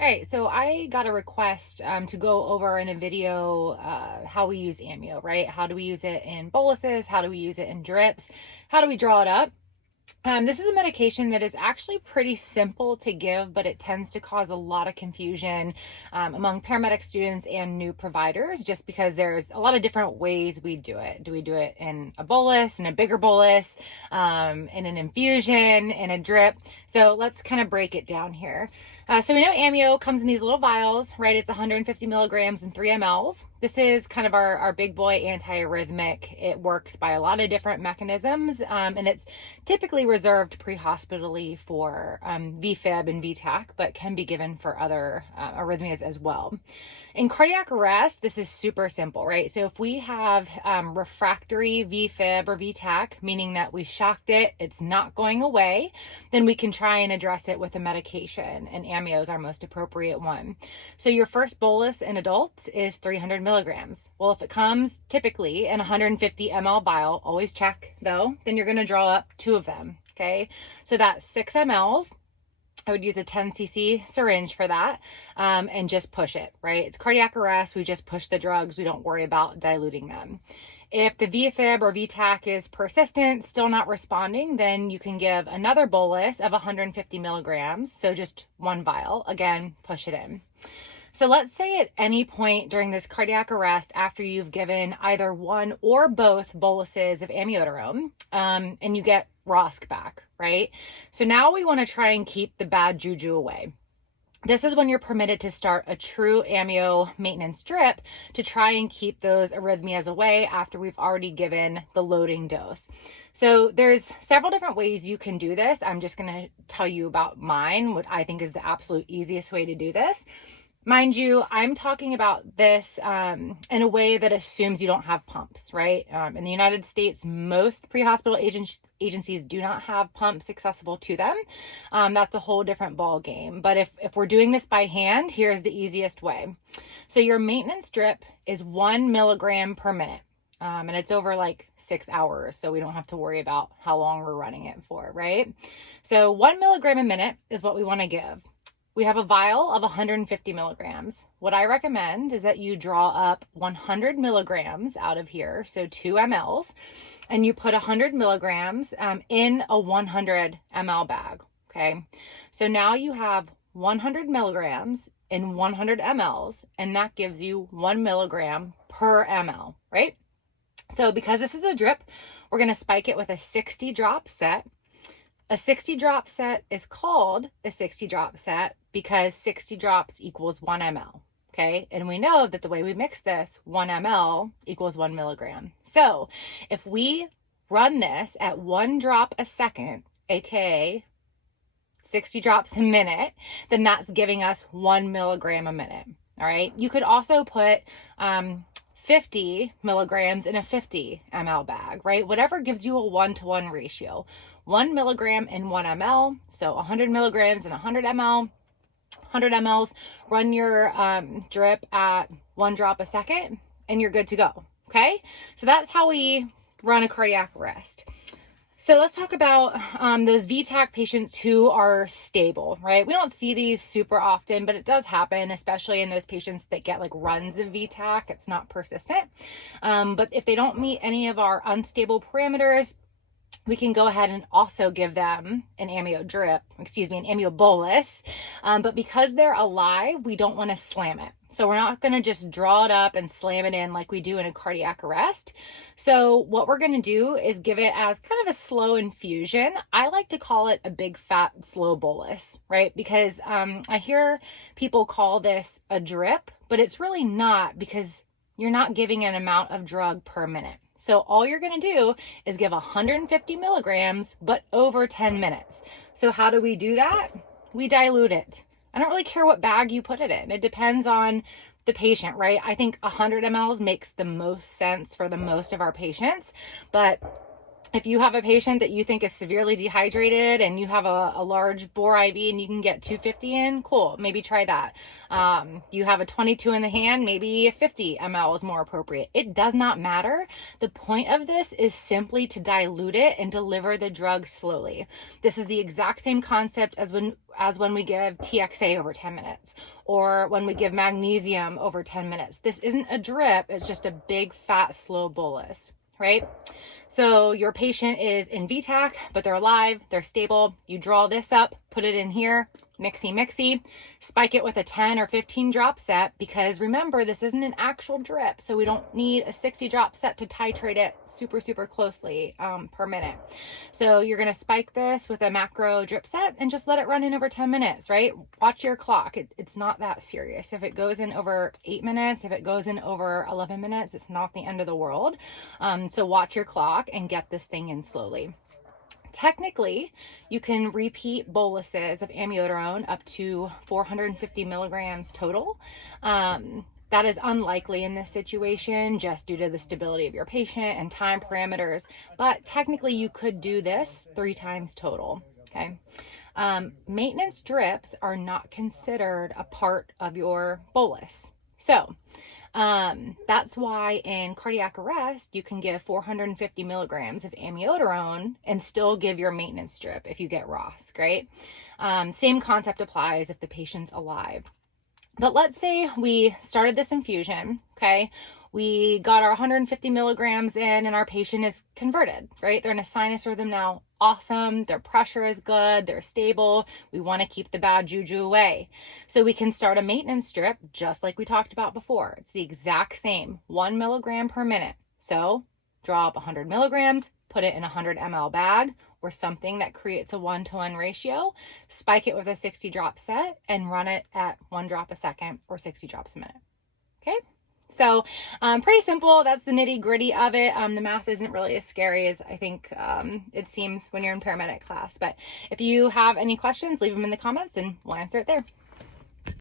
All right, so I got a request to go over in a video how we use amio, right? How do we use it in boluses? How do we use it in drips? How do we draw it up? This is a medication that is actually pretty simple to give, but it tends to cause a lot of confusion among paramedic students and new providers just because there's a lot of different ways we do it. Do we do it in a bolus, in a bigger bolus, in an infusion, in a drip? So let's kind of break it down here. So we know amio comes in these little vials, right? It's 150 milligrams and 3 mLs. This is kind of our big boy antiarrhythmic. It works by a lot of different mechanisms, and it's typically reserved pre-hospitally for VFib and VTAC, but can be given for other arrhythmias as well. In cardiac arrest, this is super simple, right? So if we have refractory VFib or VTAC, meaning that we shocked it, it's not going away, then we can try and address it with a medication, and amio is our most appropriate one. So your first bolus in adults is 300 milligrams. Well, if it comes typically in 150 ml vial, always check though, then you're going to draw up 2 of them, okay? So that's 6 mLs. I would use a 10 cc syringe for that and just push it, right? It's cardiac arrest. We just push the drugs. We don't worry about diluting them. If the VFib or VTAC is persistent, still not responding, then you can give another bolus of 150 milligrams. So just 1 vial. Again, push it in. So let's say at any point during this cardiac arrest, after you've given either 1 or both boluses of amiodarone, and you get ROSC back, right? So now we want to try and keep the bad juju away. This is when you're permitted to start a true amio maintenance drip to try and keep those arrhythmias away after we've already given the loading dose. So there's several different ways you can do this. I'm just going to tell you about mine, what I think is the absolute easiest way to do this. Mind you, I'm talking about this in a way that assumes you don't have pumps, right? In the United States, most pre-hospital agencies do not have pumps accessible to them. That's a whole different ball game. But if we're doing this by hand, here's the easiest way. So your maintenance drip is 1 milligram per minute. And it's over like 6 hours, so we don't have to worry about how long we're running it for, right? So 1 milligram a minute is what we want to give. We have a vial of 150 milligrams. What I recommend is that you draw up 100 milligrams out of here, so 2 mLs, and you put 100 milligrams in a 100 ml bag, okay? So now you have 100 milligrams in 100 mLs, and that gives you 1 milligram per ml, right? So because this is a drip, we're gonna spike it with a 60 drop set. A 60 drop set is called a 60 drop set because 60 drops equals 1 ml, okay? And we know that the way we mix this, 1 ml equals 1 milligram. So if we run this at 1 drop a second, aka 60 drops a minute, then that's giving us 1 milligram a minute, all right? You could also put 50 milligrams in a 50 ml bag, right? Whatever gives you a 1-to-1 ratio. 1 milligram in 1 ml, so 100 milligrams in 100 ml, 100 mLs, run your drip at 1 drop a second, and you're good to go, okay? So that's how we run a cardiac arrest. So let's talk about those VTAC patients who are stable, right? We don't see these super often, but it does happen, especially in those patients that get like runs of VTAC. It's not persistent. But if they don't meet any of our unstable parameters, we can go ahead and also give them an amio drip, an amio bolus. But because they're alive, we don't want to slam it. So we're not going to just draw it up and slam it in like we do in a cardiac arrest. So what we're going to do is give it as kind of a slow infusion. I like to call it a big fat slow bolus, right? Because I hear people call this a drip, but it's really not because you're not giving an amount of drug per minute. So all you're going to do is give 150 milligrams, but over 10 minutes. So how do we do that? We dilute it. I don't really care what bag you put it in. It depends on the patient, right? I think 100 mLs makes the most sense for the most of our patients, but If you have a patient that you think is severely dehydrated and you have a large bore IV and you can get 250 in, cool, maybe try that. You have a 22 in the hand, maybe 50 ml is more appropriate. It does not matter. The point of this is simply to dilute it and deliver the drug slowly. This is the exact same concept as when we give TXA over 10 minutes or when we give magnesium over 10 minutes. This isn't a drip, it's just a big, fat, slow bolus, right? So your patient is in VTAC, but they're alive, they're stable. You draw this up, put it in here, mixy, spike it with a 10 or 15 drop set, because remember, this isn't an actual drip, so we don't need a 60 drop set to titrate it super closely per minute. So you're gonna spike this with a macro drip set and just let it run in over 10 minutes, right? Watch your clock. It's not that serious. If it goes in over 8 minutes, if it goes in over 11 minutes, it's not the end of the world. So watch your clock and get this thing in slowly. Technically, you can repeat boluses of amiodarone up to 450 milligrams total. That is unlikely in this situation just due to the stability of your patient and time parameters, but technically you could do this 3 times total, okay? Maintenance drips are not considered a part of your bolus. So that's why in cardiac arrest, you can give 450 milligrams of amiodarone and still give your maintenance drip if you get ROSC, right? Same concept applies if the patient's alive. But let's say we started this infusion, okay? We got our 150 milligrams in and our patient is converted, right? They're in a sinus rhythm now. Awesome. Their pressure is good. They're stable. We want to keep the bad juju away. So we can start a maintenance strip just like we talked about before. It's the exact same, 1 milligram per minute. So draw up 100 milligrams, put it in a 100 ml bag or something that creates a 1-to-1 ratio, spike it with a 60 drop set and run it at 1 drop a second or 60 drops a minute. Okay? So pretty simple. That's the nitty gritty of it. The math isn't really as scary as I think it seems when you're in paramedic class. But if you have any questions, leave them in the comments and we'll answer it there.